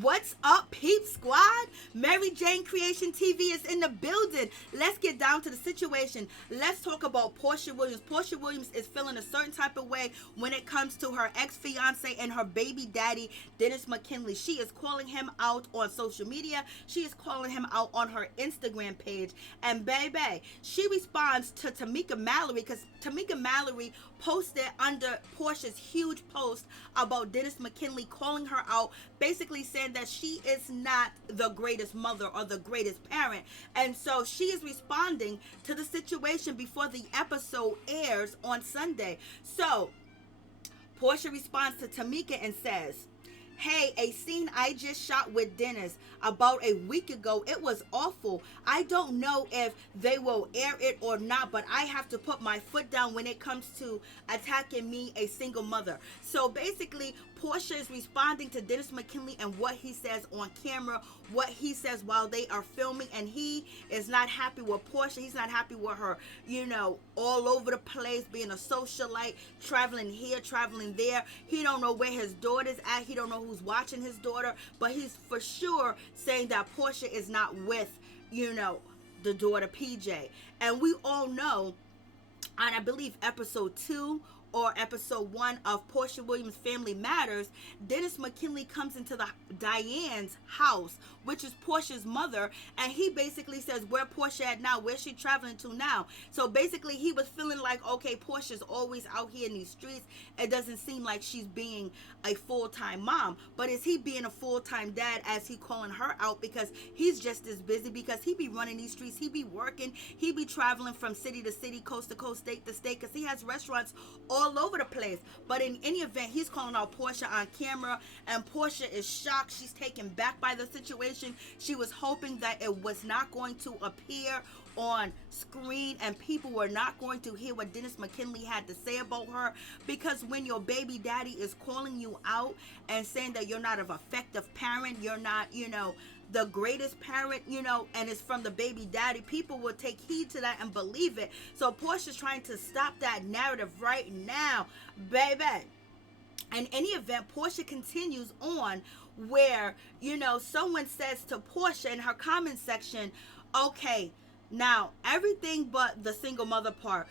What's up, Peep Squad? Mary Jane Creation TV is in the building. Let's get down to the situation. Let's talk about Porsha Williams. Porsha Williams is feeling a certain type of way when it comes to her ex-fiance and her baby daddy, Dennis McKinley. She is calling him out on social media. She is calling him out on her Instagram page. And baby, she responds to Tamika Mallory, because Tamika Mallory posted under Porsha's huge post about Dennis McKinley, calling her out, basically saying that she is not the greatest mother or the greatest parent. And so she is responding to the situation before the episode airs on Sunday. So Porsha responds to Tamika and says, "Hey, a scene I just shot with Dennis about a week ago. It was awful. I don't know if they will air it or not, but I have to put my foot down when it comes to attacking me, a single mother." So basically, Porsha is responding to Dennis McKinley and what he says on camera, what he says while they are filming, and he is not happy with Porsha. He's not happy with her, all over the place, being a socialite, traveling here, traveling there. He don't know where his daughter's at. He don't know who's watching his daughter, but he's for sure saying that Porsha is not with, the daughter PJ. And we all know, on I believe episode 2 or episode 1 of Porsha Williams' Family Matters, Dennis McKinley comes into the Diane's house, which is Porsha's mother, and he basically says, "Where Porsha at now? Where's she traveling to now?" So basically he was feeling like, okay, Porsha's always out here in these streets. It doesn't seem like she's being a full-time mom, but is he being a full-time dad as he calling her out? Because he's just as busy, because he be running these streets, he be working, he be traveling from city to city, coast to coast, state to state, because he has restaurants all over the place. But in any event, he's calling out Porsha on camera, and Porsha is shocked. She's taken back by the situation. She was hoping that it was not going to appear on screen and people were not going to hear what Dennis McKinley had to say about her, because when your baby daddy is calling you out and saying that you're not an effective parent, you're not, the greatest parent, and it's from the baby daddy, people will take heed to that and believe it. So Porsha's trying to stop that narrative right now, baby. In any event, Porsha continues on where, someone says to Porsha in her comment section, "Okay, now everything but the single mother part.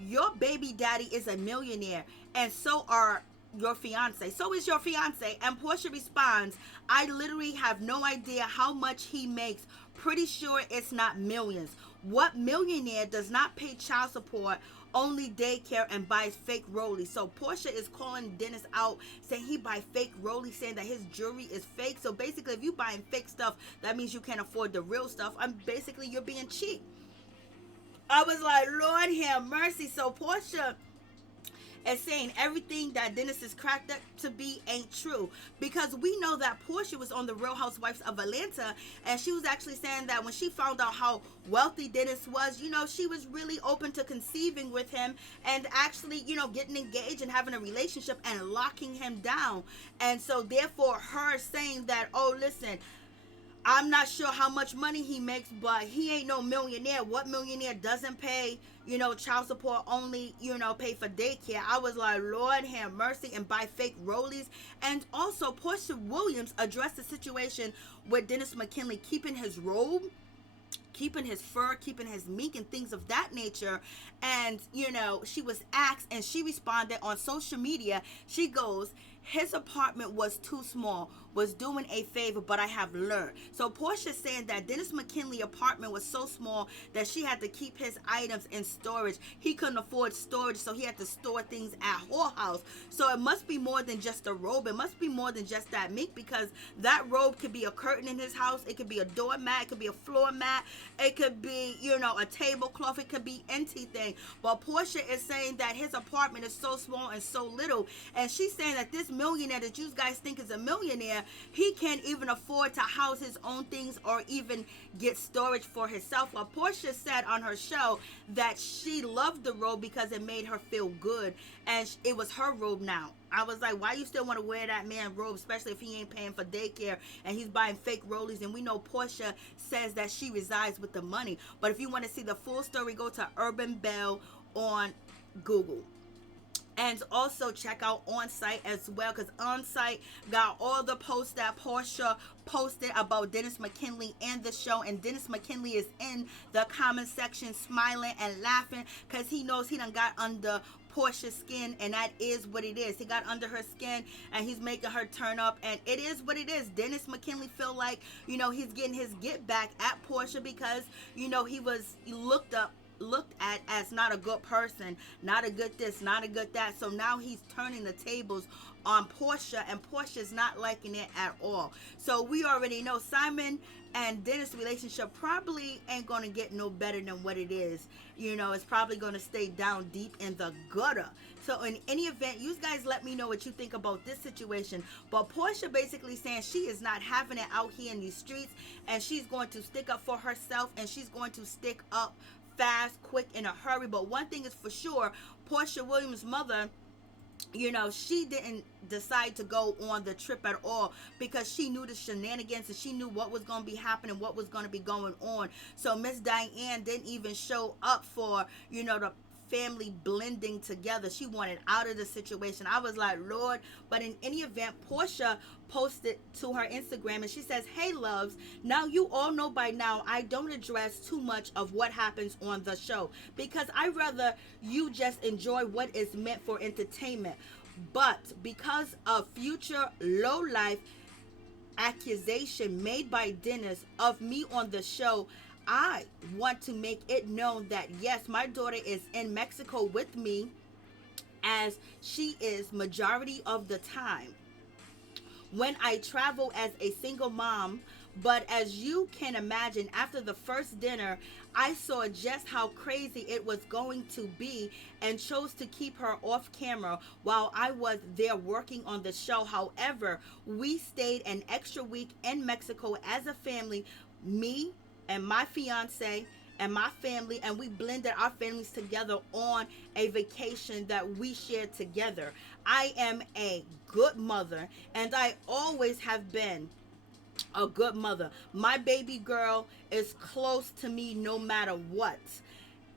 Your baby daddy is a millionaire, and so are your fiance. So is your fiance." And Porsha responds, "I literally have no idea how much he makes. Pretty sure it's not millions. What millionaire does not pay child support, only daycare, and buys fake rollies?" So Porsha is calling Dennis out, saying he buy fake rollies, saying that his jewelry is fake. So basically, if you buying fake stuff, that means you can't afford the real stuff. Basically, you're being cheap. I was like, Lord have mercy. So Porsha is saying everything that Dennis is cracked up to be ain't true, because we know that Porsha was on the Real Housewives of Atlanta, and she was actually saying that when she found out how wealthy Dennis was, she was really open to conceiving with him and actually, getting engaged and having a relationship and locking him down. And so therefore her saying that, "Oh, listen, I'm not sure how much money he makes, but he ain't no millionaire. What millionaire doesn't pay, child support, only, pay for daycare?" I was like, Lord have mercy, and buy fake rollies. And also, Porsha Williams addressed the situation with Dennis McKinley keeping his robe, keeping his fur, keeping his mink, and things of that nature. And, she was asked, and she responded on social media. She goes, "His apartment was too small, was doing a favor, but I have learned." So Porsha saying that Dennis McKinley's apartment was so small that she had to keep his items in storage. He couldn't afford storage, so he had to store things at her house. So it must be more than just a robe. It must be more than just that mink, because that robe could be a curtain in his house. It could be a doormat. It could be a floor mat. It could be, a tablecloth. It could be anything. But Porsha is saying that his apartment is so small and so little. And she's saying that this millionaire that you guys think is a millionaire, he can't even afford to house his own things or even get storage for himself. Well, Porsha said on her show that she loved the robe because it made her feel good, and it was her robe now. I was like, why you still want to wear that man robe, especially if he ain't paying for daycare and he's buying fake rollies? And we know Porsha says that she resides with the money. But if you want to see the full story, go to Urban Belle on Google. And also check out On Site as well, because On Site got all the posts that Porsha posted about Dennis McKinley and the show. And Dennis McKinley is in the comment section smiling and laughing because he knows he done got under Porsha's skin, and that is what it is. He got under her skin and he's making her turn up, and it is what it is. Dennis McKinley feel like, he's getting his get back at Porsha because, he was looked at as not a good person, not a good this, not a good that. So now he's turning the tables on Porsha, and Portia's not liking it at all. So we already know Simon and Dennis' relationship probably ain't going to get no better than what it is. It's probably going to stay down deep in the gutter. So in any event, you guys let me know what you think about this situation. But Porsha basically saying she is not having it out here in these streets, and she's going to stick up for herself, and she's going to stick up fast, quick, in a hurry. But one thing is for sure, Porsha Williams' mother, she didn't decide to go on the trip at all because she knew the shenanigans and she knew what was going to be happening, what was going to be going on. So Miss Diane didn't even show up for, the family blending together. She wanted out of the situation. I was like, Lord. But in any event, Porsha posted to her Instagram and she says, hey loves, now you all know by now I don't address too much of what happens on the show because I rather you just enjoy what is meant for entertainment. But because of future low life accusation made by Dennis of me on the show, I want to make it known that yes, my daughter is in Mexico with me, as she is majority of the time when I travel as a single mom. But as you can imagine, after the first dinner, I saw just how crazy it was going to be and chose to keep her off camera while I was there working on the show. However, we stayed an extra week in Mexico as a family, me and my fiance and my family, and we blended our families together on a vacation that we shared together. I am a good mother, and I always have been a good mother. My baby girl is close to me no matter what.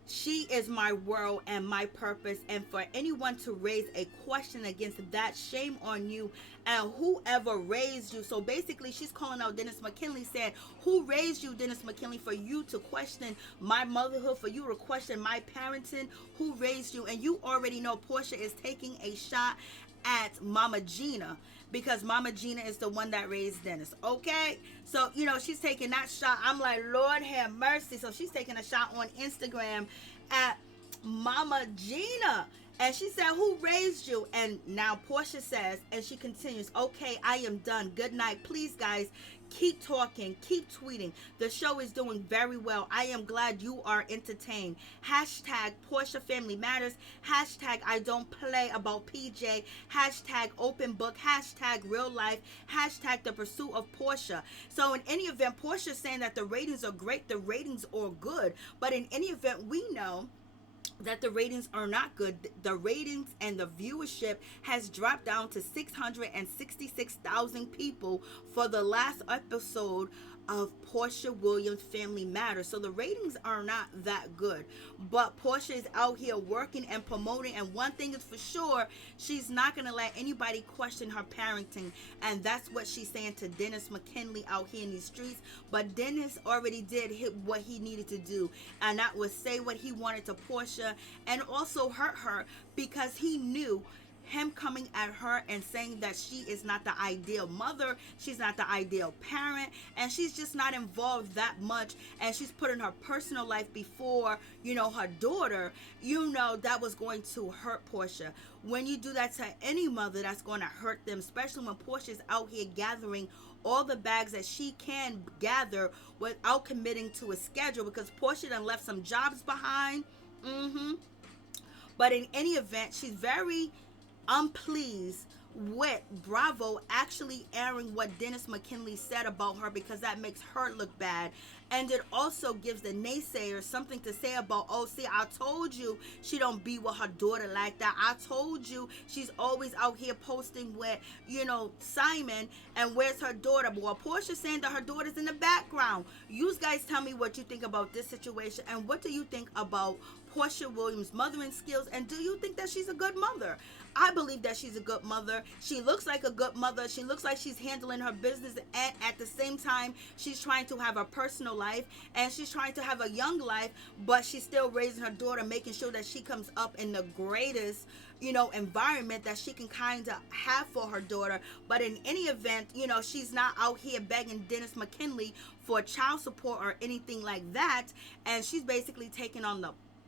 She is my world and my purpose, and for anyone to raise a question against that, shame on you and whoever raised you. So basically she's calling out Dennis McKinley, saying, who raised you, Dennis McKinley, for you to question my motherhood, for you to question my parenting? Who raised you? And you already know Porsha is taking a shot at Mama Gina, because Mama Gina is the one that raised Dennis, okay? So, she's taking that shot. I'm like, Lord have mercy. So she's taking a shot on Instagram at Mama Gina. And she said, who raised you? And now Porsha says, and she continues, okay, I am done. Good night. Please, guys, keep talking, keep tweeting. The show is doing very well. I am glad you are entertained. Hashtag Porsha Family Matters. Hashtag I don't play about PJ. Hashtag open book. Hashtag real life. Hashtag the pursuit of Porsha. So in any event, Porsha saying that the ratings are great. The ratings are good. But in any event, we know that the ratings are not good. The ratings and the viewership has dropped down to 666,000 people for the last episode of Porsha Williams Family Matters. So the ratings are not that good. But Porsha is out here working and promoting, and one thing is for sure, she's not going to let anybody question her parenting. And that's what she's saying to Dennis McKinley out here in these streets. But Dennis already did what he needed to do, and that was say what he wanted to Porsha and also hurt her, because he knew him coming at her and saying that she is not the ideal mother, she's not the ideal parent, and she's just not involved that much, and she's putting her personal life before, her daughter, that was going to hurt Porsha. When you do that to any mother, that's going to hurt them, especially when Portia's out here gathering all the bags that she can gather without committing to a schedule, because Porsha done left some jobs behind. But in any event, she's very unpleased with Bravo actually airing what Dennis McKinley said about her, because that makes her look bad. And it also gives the naysayers something to say about, oh, see, I told you she don't be with her daughter like that. I told you she's always out here posting with, Simon, and where's her daughter? Well, Porsha saying that her daughter's in the background. You guys tell me what you think about this situation, and what do you think about Porsha Williams' mothering skills, and do you think that she's a good mother? I believe that she's a good mother. She looks like a good mother. She looks like she's handling her business, and at the same time, she's trying to have a personal life, and she's trying to have a young life, but she's still raising her daughter, making sure that she comes up in the greatest, environment that she can kind of have for her daughter. But in any event, she's not out here begging Dennis McKinley for child support or anything like that, and she's basically taking on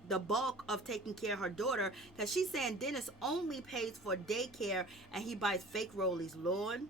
the bulk of taking care of her daughter, because she's saying Dennis only pays for daycare and he buys fake rollies. Lord,